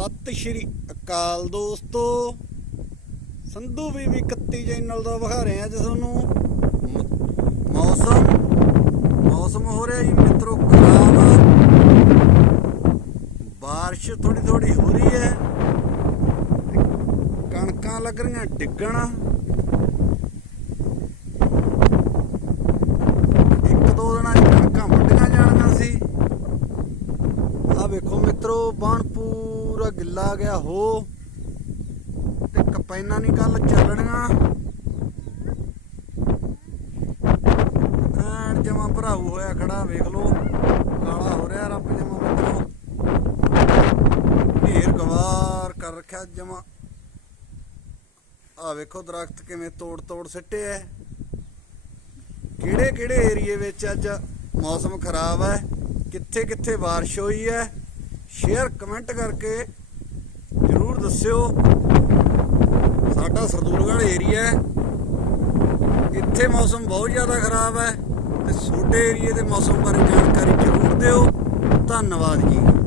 ਸਤਿ ਸ਼੍ਰੀ ਅਕਾਲ ਦੋਸਤੋ। ਸੰਧੂ ਵੀ 31 ਚੈਨਲ ਤੋਂ ਵਿਖਾ ਰਹੇ ਆ ਅੱਜ ਤੁਹਾਨੂੰ। ਮੌਸਮ ਮੌਸਮ ਹੋ ਰਿਹਾ ਜੀ ਮਿੱਤਰੋ ਖਰਾਬ। ਬਾਰਿਸ਼ ਥੋੜੀ ਥੋੜੀ ਹੋ ਰਹੀ ਹੈ। ਕਣਕਾਂ ਲੱਗ ਰਹੀਆਂ ਡਿੱਗਣ। ਇੱਕ ਦੋ ਦਿਨਾਂ 'ਚ ਕਣਕਾਂ ਵੱਢੀਆਂ ਜਾਣੀਆਂ ਸੀ। ਆ ਵੇਖੋ ਮਿੱਤਰੋ ਬਾਣ ਪੂਰਾ ਗਿੱਲਾ ਗਿਆ, ਹੋ। ਤੇ ਕਪੈਨਾ ਨਹੀਂ ਕੱਲ ਚੱਲਣੀਆਂ। ਐਨ ਜਮਾ ਭਰਾਊ ਹੋਇਆ ਖੜਾ, ਵੇਖ ਲੋ ਕਾਲਾ ਹੋ ਰਿਹਾ ਰੱਬ ਜਮਾ ਮਿੱਤਰੋ ਢੇਰ ਗਵਾਰ ਕਰ ਰੱਖਿਆ ਜਮਾ। ਆ ਵੇਖੋ ਦਰਖਤ ਕਿਵੇਂ ਤੋੜ ਤੋੜ ਸਿੱਟੇ ਐ। ਕਿਹੜੇ ਕਿਹੜੇ ਏਰੀਏ ਵਿੱਚ ਅੱਜ ਮੌਸਮ ਖਰਾਬ ਹੈ ਕਿੱਥੇ ਕਿੱਥੇ ਬਾਰਿਸ਼ ਹੋਈ ਹੈ ਸ਼ੇਅਰ ਕਮੈਂਟ ਕਰਕੇ ਜਰੂਰ ਦੱਸਿਓ। ਸਾਡਾ ਸਰਦੂਲਗੜ੍ਹ ਏਰੀਆ ਹੈ। ਇੱਥੇ ਮੌਸਮ ਬਹੁਤ ਜ਼ਿਆਦਾ ਖਰਾਬ ਹੈ ਤੇ ਛੋਟੇ ਏਰੀਏ ਦੇ ਮੌਸਮ ਬਾਰੇ ਜਾਣਕਾਰੀ ਜਰੂਰ ਦਿਓ। ਧੰਨਵਾਦ ਜੀ।